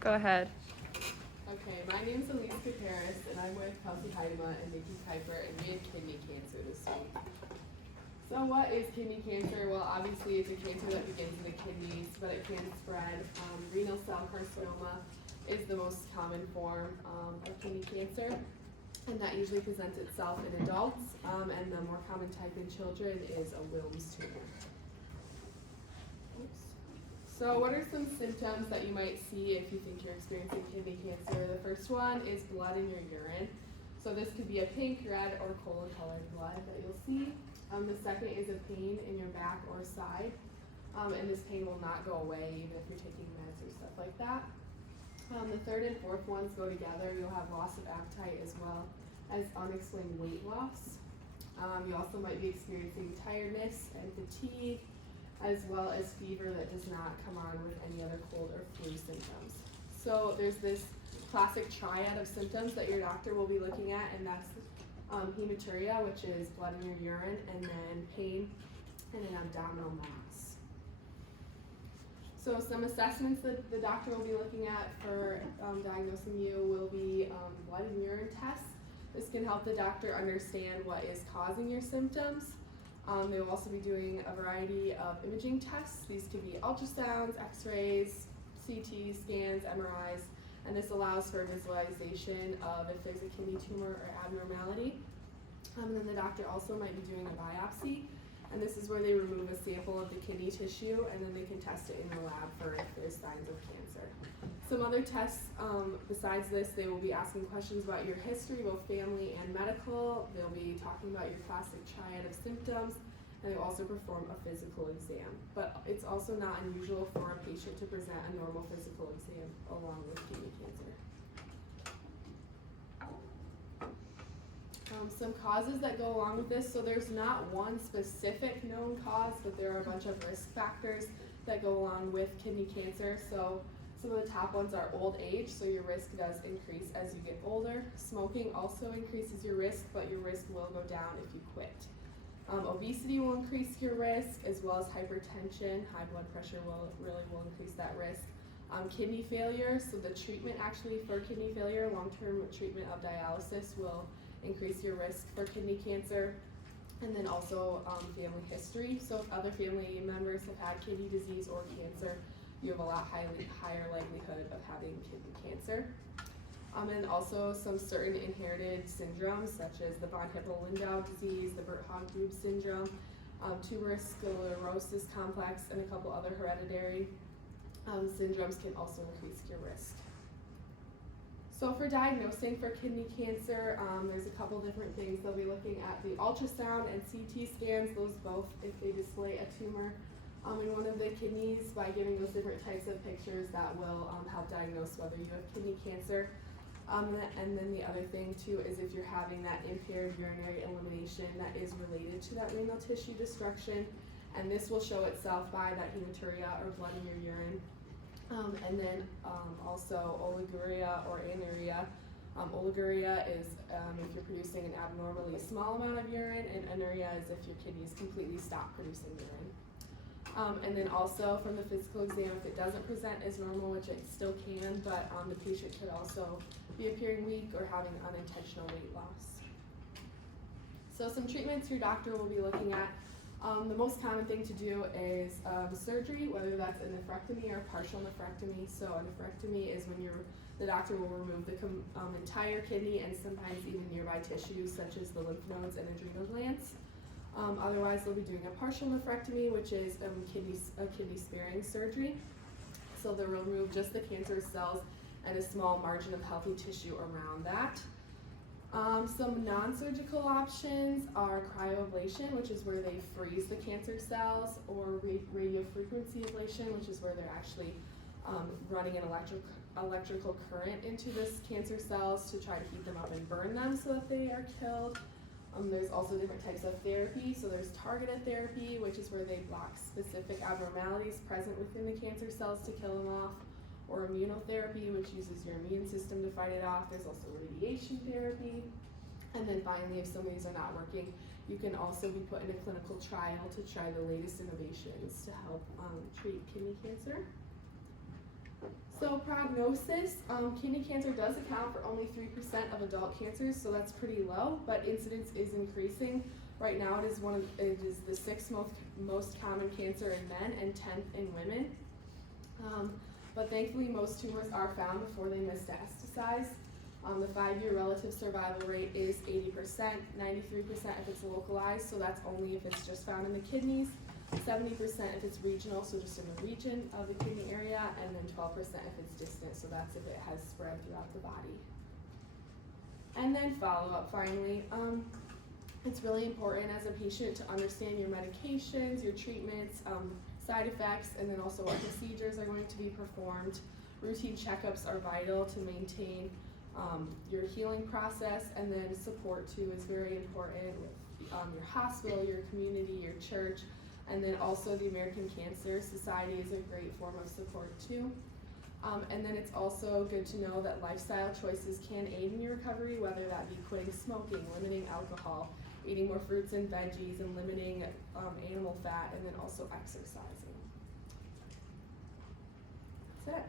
Go ahead. Okay, my name's Elise Caparis, and I'm with Kelsey Heidema and Nikki Kuiper, and we had kidney cancer this week. So what is kidney cancer? Well, obviously it's a cancer that begins in the kidneys, but it can spread. Renal cell carcinoma is the most common form of kidney cancer, and that usually presents itself in adults, and the more common type in children is a Wilms tumor. Oops. So what are some symptoms that you might see if you think you're experiencing kidney cancer? The first one is blood in your urine. So this could be a pink, red, or cola-colored blood that you'll see. The second is a pain in your back or side, and this pain will not go away even if you're taking meds or stuff like that. The third and fourth ones go together. You'll have loss of appetite as well as unexplained weight loss. You also might be experiencing tiredness and fatigue, as well as fever that does not come on with any other cold or flu symptoms. So there's this classic triad of symptoms that your doctor will be looking at, and that's hematuria, which is blood in your urine, and then pain and an abdominal mass. So some assessments that the doctor will be looking at for diagnosing you will be blood and urine tests. This can help the doctor understand what is causing your symptoms. They will also be doing a variety of imaging tests. These could be ultrasounds, x-rays, CT scans, MRIs, and this allows for visualization of if there's a kidney tumor or abnormality. And then the doctor also might be doing a biopsy, and this is where they remove a sample of the kidney tissue and then they can test it in the lab for if there's signs of cancer. Some other tests besides this, they will be asking questions about your history, both family and medical. They'll be talking about your classic triad of symptoms, and they'll also perform a physical exam. But it's also not unusual for a patient to present a normal physical exam along with kidney cancer. Some causes that go along with this, so there's not one specific known cause, but there are a bunch of risk factors that go along with kidney cancer. So some of the top ones are old age, so your risk does increase as you get older. Smoking also increases your risk, but your risk will go down if you quit. Obesity will increase your risk, as well as hypertension. High blood pressure will increase that risk. Kidney failure, so the treatment actually for kidney failure, long-term treatment of dialysis will increase your risk for kidney cancer. And then also family history, so if other family members have had kidney disease or cancer, you have a lot higher likelihood of having kidney cancer. And also some certain inherited syndromes, such as the von Hippel-Lindau disease, the Birt-Hogg-Dubs syndrome, tuberous sclerosis complex, and a couple other hereditary syndromes can also increase your risk. So for diagnosing for kidney cancer, there's a couple different things. They'll be looking at the ultrasound and CT scans, those both if they display a tumor in one of the kidneys. By giving those different types of pictures, that will help diagnose whether you have kidney cancer. And then the other thing too is if you're having that impaired urinary elimination that is related to that renal tissue destruction, and this will show itself by that hematuria or blood in your urine. And then also oliguria or anuria. Oliguria is if you're producing an abnormally small amount of urine, and anuria is if your kidneys completely stop producing urine. And then also from the physical exam, if it doesn't present as normal, which it still can, but the patient could also be appearing weak or having unintentional weight loss. So some treatments your doctor will be looking at. The most common thing to do is surgery, whether that's a nephrectomy or partial nephrectomy. So a nephrectomy is when the doctor will remove the entire kidney and sometimes even nearby tissues such as the lymph nodes and adrenal glands. Otherwise, they'll be doing a partial nephrectomy, which is a kidney sparing surgery. So they'll remove just the cancerous cells and a small margin of healthy tissue around that. Some non-surgical options are cryoablation, which is where they freeze the cancer cells, or radiofrequency ablation, which is where they're actually running an electrical current into this cancer cells to try to heat them up and burn them so that they are killed. There's also different types of therapy. So there's targeted therapy, which is where they block specific abnormalities present within the cancer cells to kill them off, or immunotherapy, which uses your immune system to fight it off. There's also radiation therapy. And then finally, if some of these are not working, you can also be put in a clinical trial to try the latest innovations to help treat kidney cancer. So prognosis, kidney cancer does account for only 3% of adult cancers, so that's pretty low, but incidence is increasing. Right now it is the sixth most common cancer in men and 10th in women. But thankfully most tumors are found before they metastasize. The 5-year relative survival rate is 80%, 93% if it's localized, so that's only if it's just found in the kidneys, 70% if it's regional, so just in the region of the kidney area, and then 12% if it's distant, so that's if it has spread throughout the body. And then follow-up finally. It's really important as a patient to understand your medications, your treatments, side effects, and then also what procedures are going to be performed. Routine checkups are vital to maintain your healing process, and then support too is very important with your hospital, your community, your church, and then also the American Cancer Society is a great form of support too. And then it's also good to know that lifestyle choices can aid in your recovery, whether that be quitting smoking, limiting alcohol, eating more fruits and veggies, and limiting animal fat, and then also exercising. That's it.